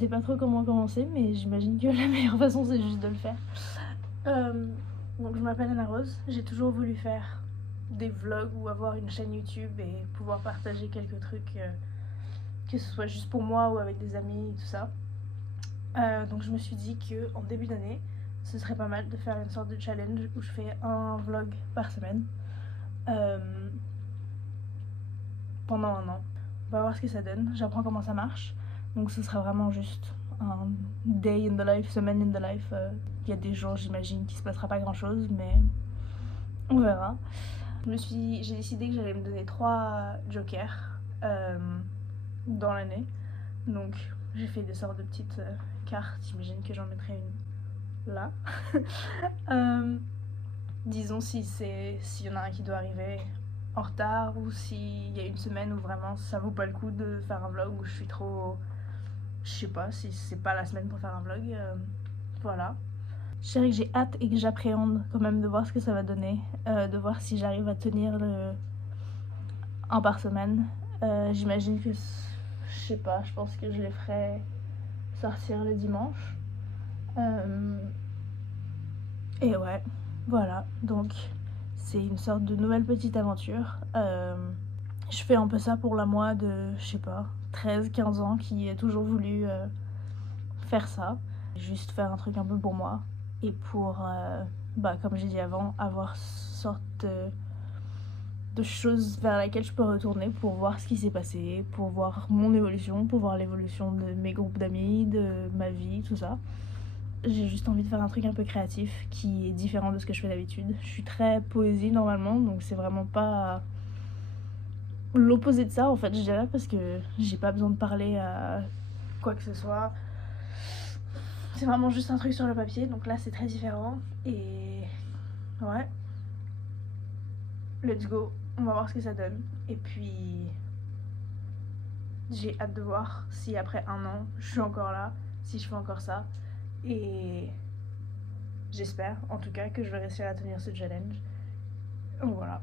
sais pas trop comment commencer, mais j'imagine que la meilleure façon c'est juste de le faire. Donc je m'appelle Anna Rose, j'ai toujours voulu faire des vlogs ou avoir une chaîne YouTube et pouvoir partager quelques trucs, que ce soit juste pour moi ou avec des amis et tout ça. Donc je me suis dit qu'en début d'année, ce serait pas mal de faire une sorte de challenge où je fais un vlog par semaine pendant un an. On va voir ce que ça donne, j'apprends comment ça marche. Donc ce sera vraiment juste un day in the life, semaine in the life. Il y a des jours, j'imagine, qu'il se passera pas grand chose, mais on verra. J'ai décidé que j'allais me donner 3 jokers dans l'année. Donc j'ai fait des sortes de petites cartes, j'imagine que j'en mettrai une là. Disons s'il y en a un qui doit arriver en retard ou s'il y a une semaine où vraiment ça vaut pas le coup de faire un vlog où je suis trop... Je sais pas, si c'est pas la semaine pour faire un vlog, voilà. Je dirais que j'ai hâte et que j'appréhende quand même de voir ce que ça va donner, de voir si j'arrive à tenir le 1 par semaine. J'imagine que, je sais pas, je pense que je les ferai sortir le dimanche. Et ouais, voilà, donc c'est une sorte de nouvelle petite aventure. Je fais un peu ça pour la moi de, je sais pas, 13-15 ans qui a toujours voulu faire ça. Juste faire un truc un peu pour moi et pour, comme j'ai dit avant, avoir sorte de choses vers laquelle je peux retourner pour voir ce qui s'est passé, pour voir mon évolution, pour voir l'évolution de mes groupes d'amis, de ma vie, tout ça. J'ai juste envie de faire un truc un peu créatif qui est différent de ce que je fais d'habitude. Je suis très poésie normalement, donc c'est vraiment pas l'opposé de ça en fait, je dirais, parce que j'ai pas besoin de parler à quoi que ce soit. C'est vraiment juste un truc sur le papier, donc là c'est très différent. Et ouais, let's go, on va voir ce que ça donne. Et puis j'ai hâte de voir si après un an je suis encore là, si je fais encore ça. Et j'espère en tout cas que je vais réussir à tenir ce challenge. Donc voilà.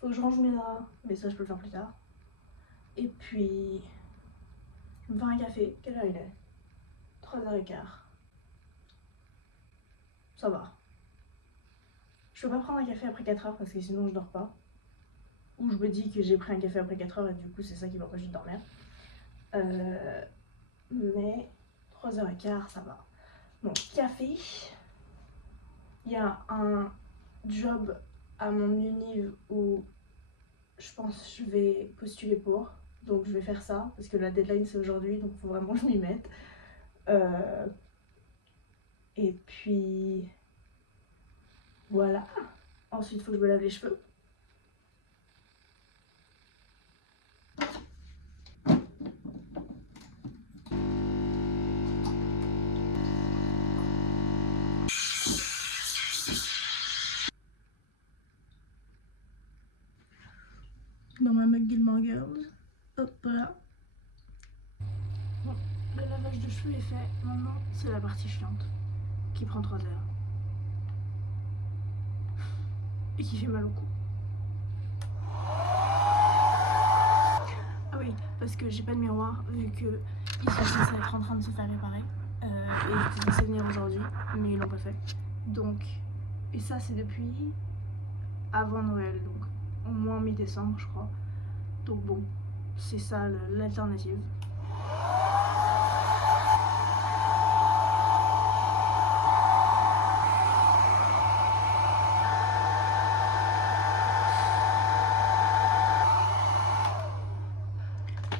Faut que je range mes draps, mais ça je peux le faire plus tard. Et puis, je me faire un café. Quelle heure il est? 3h15. Ça va. Je peux pas prendre un café après 4h parce que sinon je dors pas. Ou je me dis que j'ai pris un café après 4h et du coup c'est ça qui m'empêche de dormir. Mais 3h15 ça va. Donc café. Il y a un job à mon univ où je pense que je vais postuler pour. Donc je vais faire ça parce que la deadline c'est aujourd'hui, donc il faut vraiment que je m'y mette. Et puis voilà. Ensuite il faut que je me lave les cheveux. Dans ma mug Gilmore Girls. Hop là. Bon, le lavage de cheveux est fait. Maintenant, c'est la partie chiante qui prend 3 heures. Et qui fait mal au cou. Ah oui, parce que j'ai pas de miroir vu que ils sont censés être en train de se faire réparer. Et ils étaient censés venir aujourd'hui, mais ils l'ont pas fait. Donc, et ça c'est depuis avant Noël, donc au moins mi-décembre je crois. Donc bon, c'est ça l'alternative.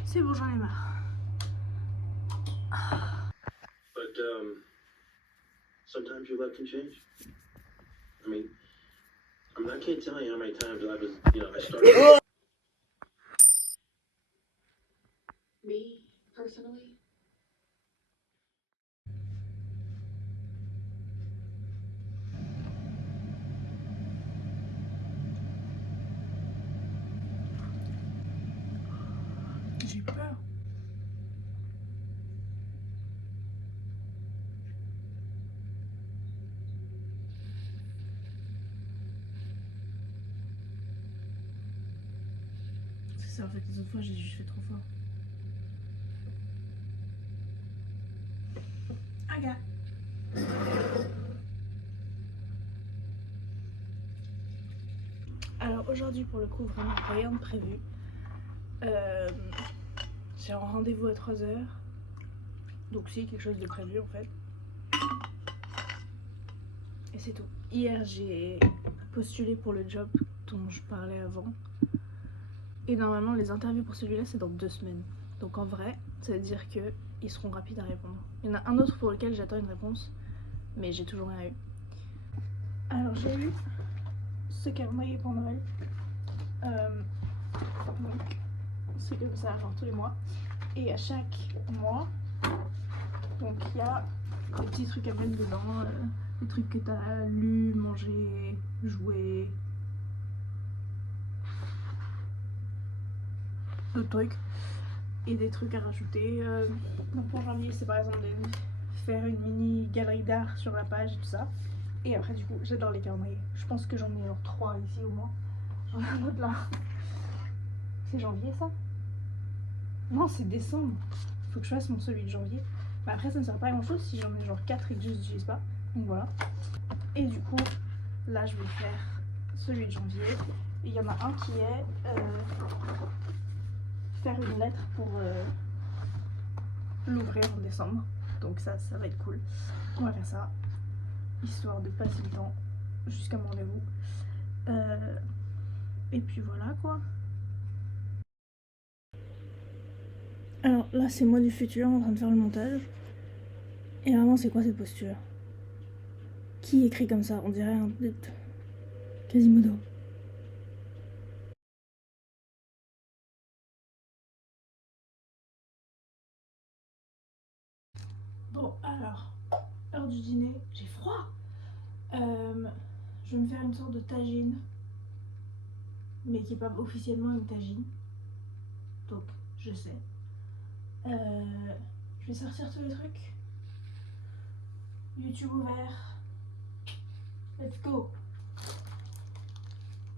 C'est bon, j'en ai marre. But sometimes your luck can change. I mean, I can't tell you how many times I started. personally. J'ai peur. C'est ça en fait, les autres fois j'ai juste fait trop fort. Aga. Alors aujourd'hui pour le coup vraiment rien de prévu. J'ai un rendez-vous à 3h. Donc si, quelque chose de prévu en fait. Et c'est tout. Hier j'ai postulé pour le job dont je parlais avant. Et normalement les interviews pour celui-là c'est dans 2 semaines. Donc en vrai, ça veut dire qu'ils seront rapides à répondre. Il y en a un autre pour lequel j'attends une réponse, mais j'ai toujours rien eu. Alors j'ai eu ce calendrier pour Noël. Donc c'est comme ça, genre tous les mois. Et à chaque mois, donc il y a des petits trucs à mettre dedans, des trucs que t'as lu, mangé, joué, d'autres trucs. Et des trucs à rajouter. Donc pour janvier, c'est par exemple de faire une mini galerie d'art sur la page et tout ça. Et après du coup, j'adore les calendriers. Je pense que j'en ai genre 3 ici au moins. J'en ai un autre là. C'est janvier ça? Non, c'est décembre. Faut que je fasse mon celui de janvier. Mais après ça ne sert pas à grand chose si j'en ai genre 4 et que je les utilise pas. Donc voilà. Et du coup, là je vais faire celui de janvier. Et il y en a un qui est faire une lettre pour l'ouvrir en décembre. Donc ça va être cool. On va faire ça, histoire de passer le temps jusqu'à mon rendez-vous. Et puis voilà quoi. Alors là c'est moi du futur en train de faire le montage. Et vraiment c'est quoi cette posture? Qui écrit comme ça? On dirait un Quasimodo. Bon alors, heure du dîner, j'ai froid. Je vais me faire une sorte de tagine, mais qui n'est pas officiellement une tagine. Donc je sais. Je vais sortir tous les trucs. YouTube ouvert. Let's go.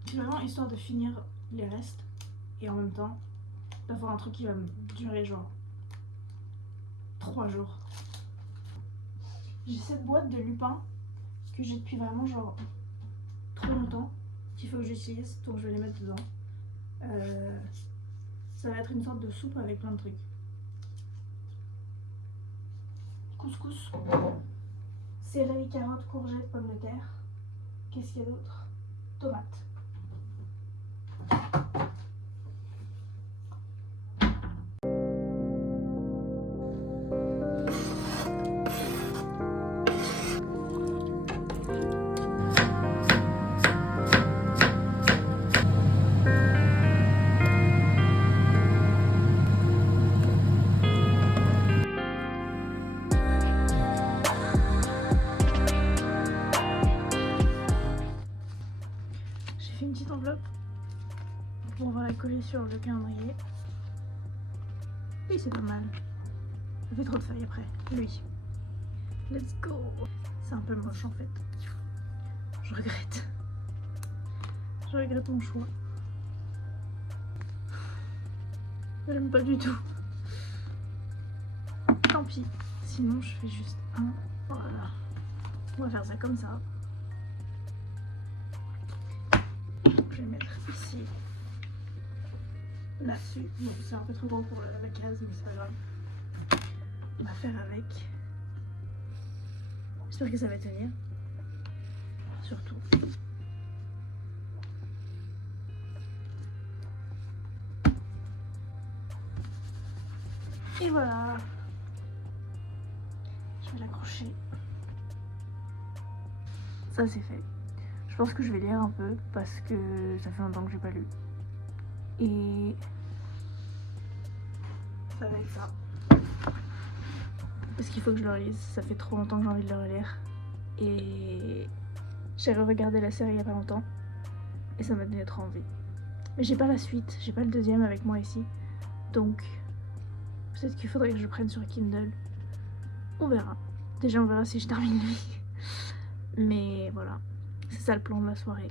Finalement, histoire de finir les restes et en même temps d'avoir un truc qui va me durer genre 3 jours. J'ai cette boîte de lupin que j'ai depuis vraiment genre trop longtemps qu'il faut que j'utilise, donc je vais les mettre dedans. Ça va être une sorte de soupe avec plein de trucs. Couscous, céleri, carottes, courgettes, pommes de terre. Qu'est-ce qu'il y a d'autre? Tomates. J'ai fait une petite enveloppe pour pouvoir la coller sur le calendrier. Oui, c'est pas mal. Ça fait trop de feuilles après. Lui. Let's go. C'est un peu moche en fait. Je regrette. Je regrette mon choix. J'aime pas du tout. Tant pis. Sinon, je fais juste un. Voilà. On va faire ça comme ça. Je vais mettre ici. Là-dessus. Bon, c'est un peu trop gros pour la case, mais c'est pas grave. On va faire avec. J'espère que ça va tenir. Surtout. Et voilà. Je vais l'accrocher. Ça c'est fait. Je pense que je vais lire un peu parce que ça fait longtemps que j'ai pas lu. Et ça va être ça. parce qu'il faut que je le relise. Ça fait trop longtemps que j'ai envie de le relire. Et j'ai regardé la série il y a pas longtemps et ça m'a donné trop envie. Mais j'ai pas la suite, j'ai pas le deuxième avec moi ici. Donc peut-être qu'il faudrait que je prenne sur Kindle. On verra. Déjà on verra si je termine lui. Mais voilà, c'est ça le plan de la soirée.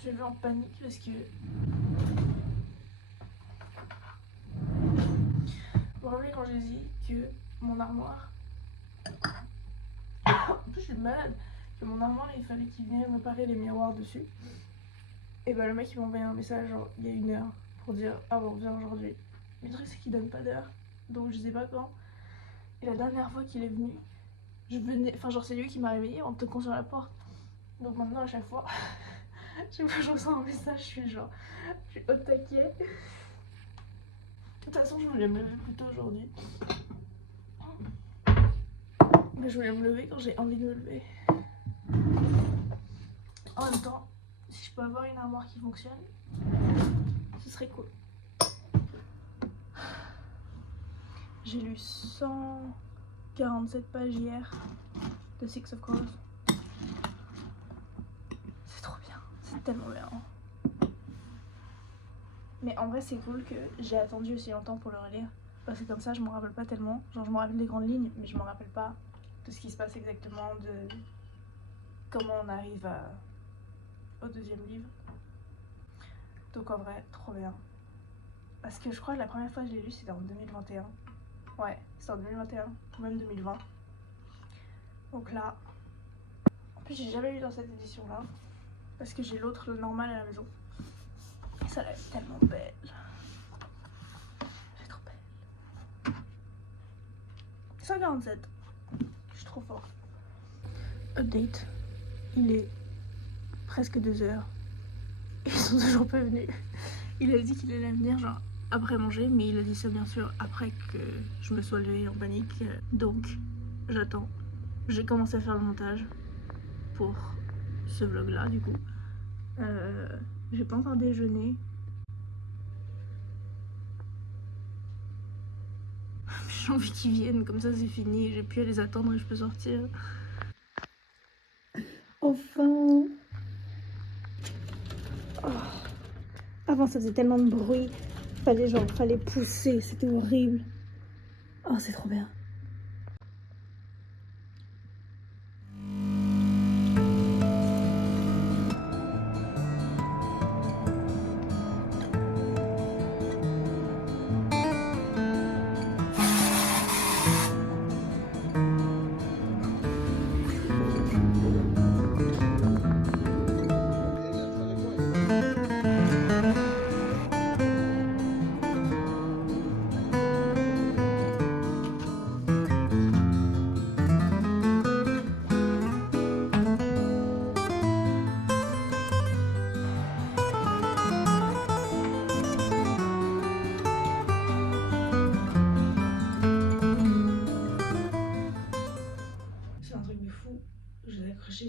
Je suis en panique parce que vous vous rappelez quand j'ai dit que mon armoire en plus je suis malade, que mon armoire il fallait qu'il vienne réparer les miroirs dessus. Et bah le mec il m'a envoyé un message genre il y a 1 heure pour dire ah bon viens aujourd'hui. Mais le truc c'est qu'il donne pas d'heure, donc je sais pas quand. Et la dernière fois qu'il est venu, je venais, enfin genre c'est lui qui m'a réveillée en toquant sur la porte. Donc maintenant à chaque fois je reçois un message, je suis au taquet. De toute façon je voulais me lever plus tôt aujourd'hui. Mais je voulais me lever quand j'ai envie de me lever. En même temps, si je peux avoir une armoire qui fonctionne, ce serait cool. J'ai lu 147 pages hier de Six of Crows. C'est trop bien, c'est tellement bien. Mais en vrai c'est cool que j'ai attendu aussi longtemps pour le relire. Parce que comme ça je m'en rappelle pas tellement. Genre je me rappelle des grandes lignes mais je me rappelle pas de ce qui se passe exactement, de comment on arrive au deuxième livre. Donc en vrai trop bien. Parce que je crois que la première fois que je l'ai lu c'était en 2021. Ouais, c'était en 2021 ou même 2020. Donc là, en plus j'ai jamais lu dans cette édition là. Parce que j'ai l'autre, le normal à la maison. Et ça a l'air tellement belle. Elle est trop belle. 147. Je suis trop forte. Update. Il est presque 2 heures. Ils sont toujours pas venus. Il a dit qu'il allait venir genre après manger, mais il a dit ça bien sûr après que je me sois levée en panique. Donc j'attends. J'ai commencé à faire le montage pour ce vlog là du coup. J'ai pas encore déjeuné. J'ai envie qu'ils viennent, comme ça c'est fini, j'ai pu les attendre et je peux sortir. Enfin. Oh. Avant ça faisait tellement de bruit, fallait pousser, c'était horrible. Oh c'est trop bien.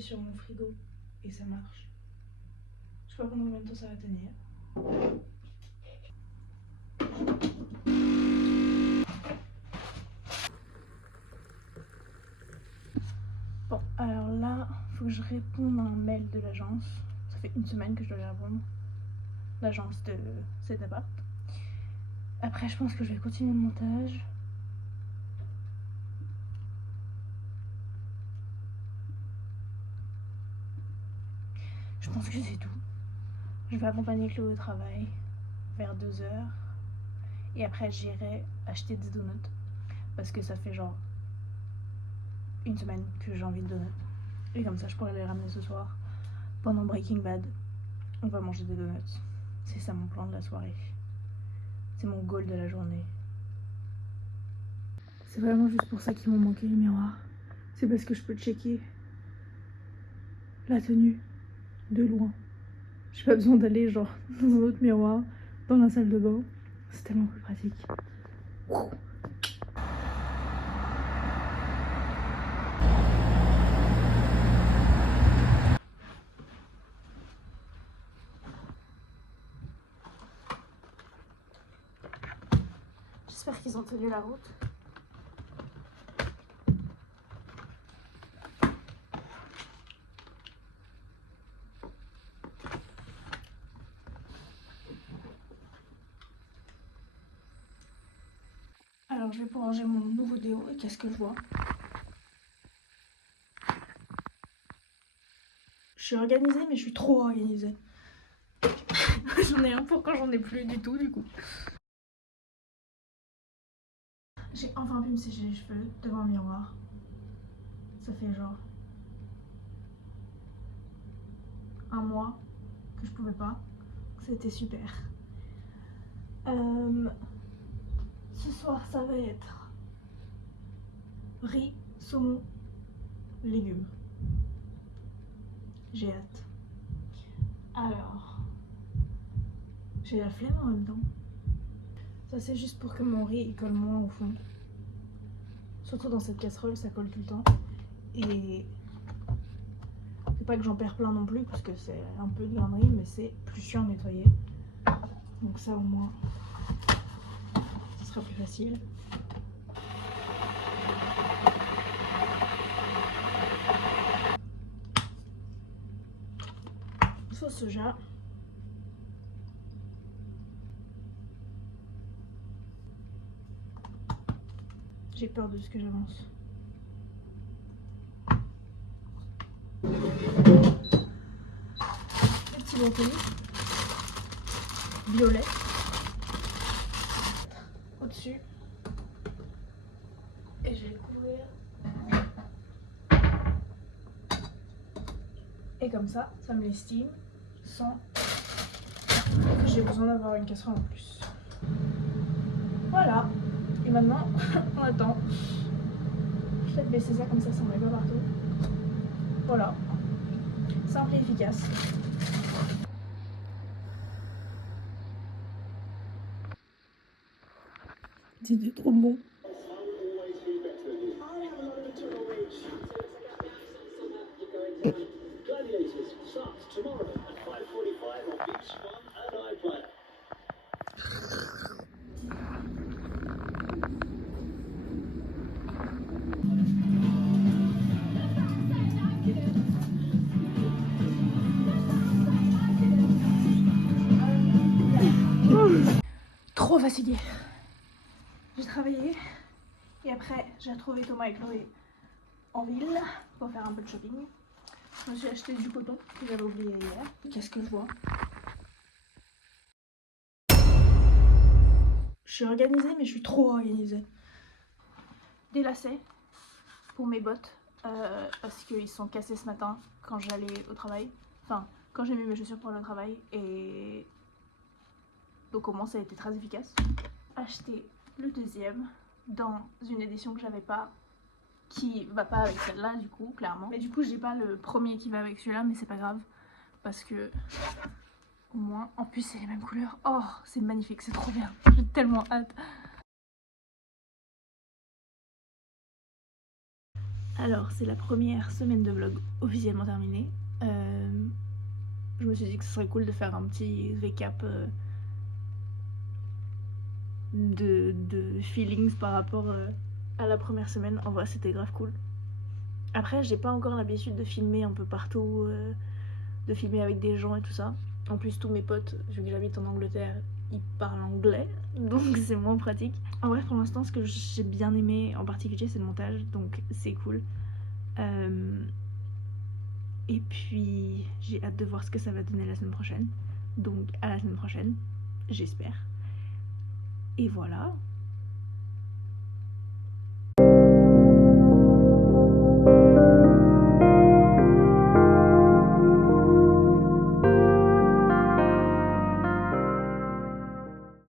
Sur mon frigo et ça marche. Je sais pas combien de temps ça va tenir. Bon, alors là, faut que je réponde à un mail de l'agence. Ça fait 1 semaine que je dois lui répondre. L'agence de cet appart. Après, je pense que je vais continuer le montage. Je pense que c'est tout. Je vais accompagner Chloé au travail vers 2 heures. Et après j'irai acheter des donuts. Parce que ça fait genre 1 semaine que j'ai envie de donuts. Et comme ça je pourrais les ramener ce soir. Pendant Breaking Bad, on va manger des donuts. C'est ça mon plan de la soirée. C'est mon goal de la journée. C'est vraiment juste pour ça qu'ils m'ont manqué les miroirs. C'est parce que je peux checker la tenue de loin. J'ai pas besoin d'aller genre dans un autre miroir, dans la salle de bain. C'est tellement plus pratique. J'espère qu'ils ont tenu la route. Alors je vais pour ranger mon nouveau déo et qu'est-ce que je vois? Je suis organisée mais je suis trop organisée. J'en ai un pour quand j'en ai plus du tout du coup. J'ai enfin pu me sécher les cheveux devant un miroir. Ça fait genre un mois que je pouvais pas. C'était super. Ce soir ça va être riz, saumon, légumes. J'ai hâte. Alors, j'ai la flemme en même temps. Ça c'est juste pour que mon riz il colle moins au fond. Surtout dans cette casserole, ça colle tout le temps. Et c'est pas que j'en perds plein non plus, parce que c'est un peu de grainerie, mais c'est plus chiant à nettoyer. Donc ça au moins, ce sera plus facile. Sauce soja. J'ai peur de ce que j'avance. Le petit brocoli. Violet. Au-dessus. Et je vais le couvrir. Et comme ça me l'estime sans que j'ai besoin d'avoir une casserole en plus. Voilà. Et maintenant, on attend. Je vais peut-être baisser ça comme ça ne met pas partout. Voilà. Simple et efficace. C'était trop bon. Trop fatiguée. J'ai travaillé et après j'ai retrouvé Thomas et Chloé en ville pour faire un peu de shopping. Je me suis acheté du coton que j'avais oublié hier. Qu'est-ce que je vois? Je suis organisée mais je suis trop organisée. Des lacets pour mes bottes parce qu'ils sont cassés ce matin quand j'allais au travail. Enfin, quand j'ai mis mes chaussures pour le travail et donc au moins ça a été très efficace. Acheter le deuxième dans une édition que j'avais pas, qui va pas avec celle-là du coup, clairement. Mais du coup j'ai pas le premier qui va avec celui-là, mais c'est pas grave parce que au moins, en plus c'est les mêmes couleurs. Oh, c'est magnifique, c'est trop bien. J'ai tellement hâte. Alors c'est la première semaine de vlog officiellement terminée. Je me suis dit que ce serait cool de faire un petit récap de feelings par rapport à la première semaine. En vrai c'était grave cool. Après j'ai pas encore l'habitude de filmer un peu partout, de filmer avec des gens et tout ça. En plus tous mes potes, vu que j'habite en Angleterre, ils parlent anglais, donc c'est moins pratique. En bref, pour l'instant ce que j'ai bien aimé en particulier c'est le montage, donc c'est cool. Et puis j'ai hâte de voir ce que ça va donner la semaine prochaine. Donc à la semaine prochaine, j'espère. Et voilà.